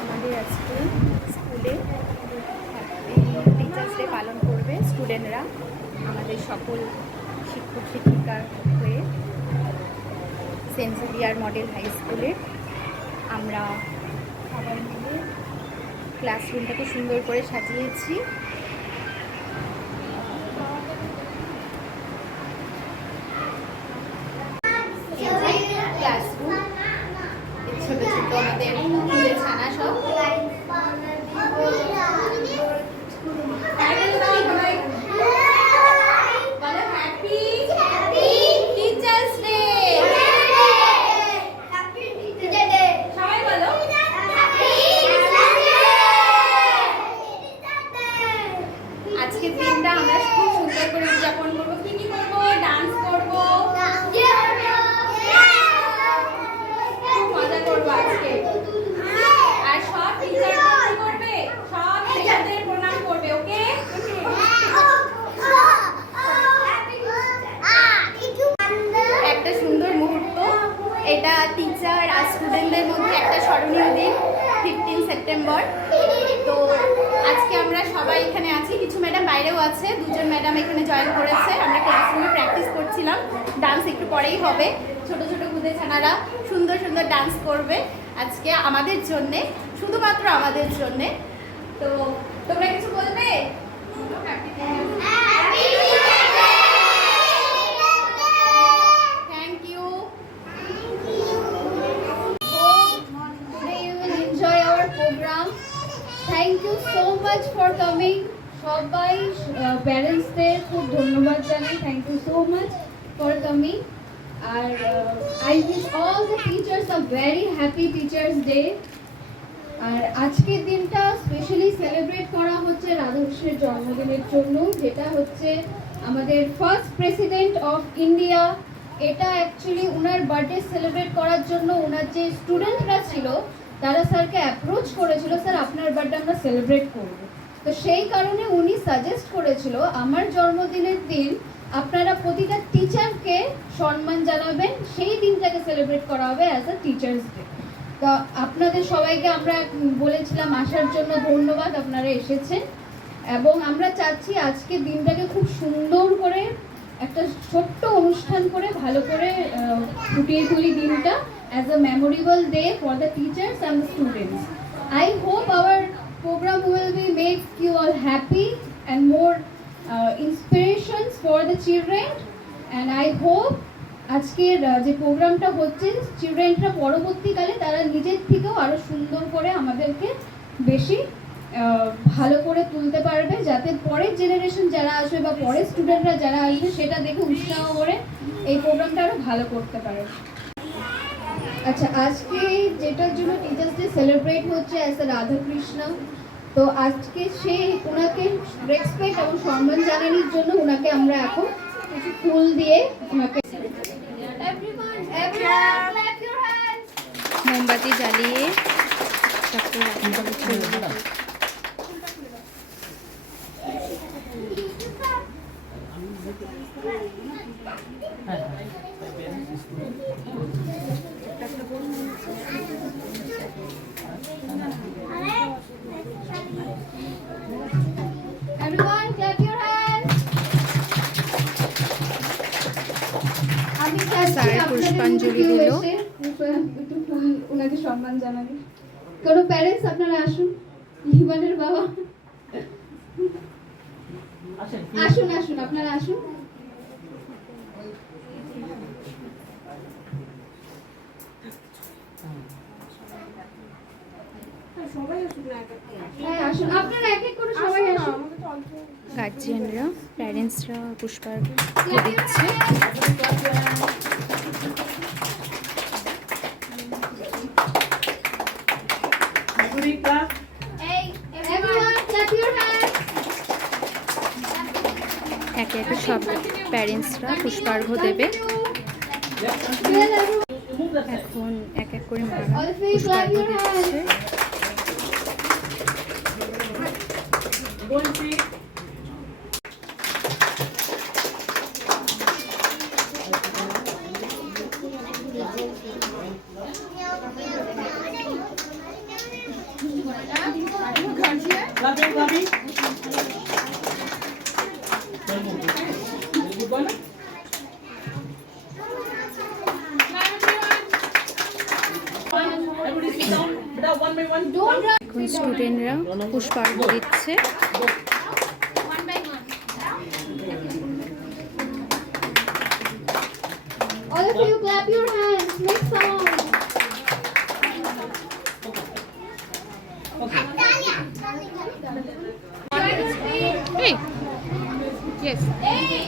আমাদের আজকে স্কুলে টিচার্স ডে পালন করবে স্টুডেন্টরা, আমাদের সকল শিক্ষক শিক্ষিকা হয়ে সেন্ট জেভিয়ার মডেল হাই স্কুলে আমরা সবাই মিলে ক্লাসরুমটাকে সুন্দর করে সাজিয়েছি। ক্লাসরুম ছোট ছোট আমাদের ফুলের ছানা সব আজকের দিনটা আমরা খুব সুন্দর করে উদযাপন করবো। কি কি করবো? ডান্স করবো, খুব মজা করবো আজকে। আর সব টিচাররা কি করবে? সব টিচারদের প্রণাম করবে। ওকে? একটা সুন্দর মুহূর্ত এটা, টিচার আর স্টুডেন্টদের মধ্যে একটা স্মরণীয় দিন 15 সেপ্টেম্বর। তো আজকে আমরা সবাই এখানে আছি, কিছু ম্যাডাম বাইরেও আছে, দুজন ম্যাডাম এখানে জয়েন করেছে। আমরা ক্লাসরুমে প্র্যাকটিস করছিলাম, ডান্স একটু পরেই হবে। ছোট ছোট খুদে ছানারা সুন্দর সুন্দর ডান্স করবে আজকে আমাদের জন্যে, শুধুমাত্র আমাদের জন্যে। তো তোমরা কিছু বলবে? Thank you. program. Thank you so much for coming. সবাই প্যারেন্টসদের খুব ধন্যবাদ জানাই। Thank you so much for coming. R I wish all the teachers a very happy Teachers Day. আর আজকের দিনটা স্পেশালি সেলিব্রেট করা হচ্ছে রাধাকৃষ্ণের জন্মদিনের জন্য, যেটা হচ্ছে আমাদের ফার্স্ট প্রেসিডেন্ট অফ ইন্ডিয়া। এটা অ্যাকচুয়ালি ওনার বার্থডে সেলিব্রেট করার জন্য ওনার যে স্টুডেন্টরা ছিল তারা স্যারকে অ্যাপ্রোচ করেছিল, স্যার আপনার বার্থডে আমরা সেলিব্রেট করব। তো সেই কারণে উনি সাজেস্ট করেছিল আমার জন্মদিনের দিন আপনারা প্রতিটা টিচারকে সম্মান জানাবেন, সেই দিনটাকে সেলিব্রেট করা হবে অ্যাজ আ টিচার্স ডে। তো আপনাদের সবাইকে আমরা বলেছিলাম আসার জন্য, ধন্যবাদ আপনারা এসেছেন। এবং আমরা চাচ্ছি আজকে দিনটাকে খুব সুন্দর করে একটা ছোট্ট অনুষ্ঠান করে ভালো করে ফুটিয়ে তুলি দিনটা as a memorable day for the teachers and the students. I hope our program will be make you all happy and more inspirations for the children, and I hope আজকের যে প্রোগ্রামটা হচ্ছে চিলড্রেনরা পরবর্তীকালে তারা নিজের থেকেও আরো সুন্দর করে আমাদেরকে বেশি ভালো করে তুলতে পারবে, যাতে পরের জেনারেশন যারা আসবে বা পরের স্টুডেন্টরা যারা আসবে সেটা দেখে উৎসাহ করে এই প্রোগ্রামটা আরো ভালো করতে পারে। আচ্ছা, আজকে যেটার জন্য টিচার্স ডে সেলিব্রেট হচ্ছে অ্যাজ এ রাধাকৃষ্ণ, তো আজকে সেই ওনাকে রেসপেক্ট এবং সম্মান জানানোর জন্য ওনাকে আমরা এখন কিছু ফুল দিয়ে ওনাকে মোমবাতি জ্বালিয়ে Everyone clap your hands. আমি স্যার পুষ্পাঞ্জলি দিল। একটু ফুল ওনাকে সম্মান জানাবি। কোনো প্যারেন্টস আপনারা আসুন, লিবানের বাবা আসুন, আসুন আপনারা আসুন। হ্যাঁ আসুন, আপনারা এক এক করে সবাই আসুন। গার্জিয়ানরা, প্যারেন্টসরা পুষ্পার্ঘ্য দিচ্ছে। একে একে সব প্যারেন্টসরা পুষ্পার্ঘ্য দেবে। এখন এক এক করে পুষ্পার্ঘ্য দিচ্ছে। Clapping, clapping. Good boy, na? Everybody sit down. Beta, one by one. Don't run. এখন স্টুডেন্টরা পুষ্পার্ঘ দিচ্ছে। All of you clap your hands. Make sound. Hey. Yes. Hey.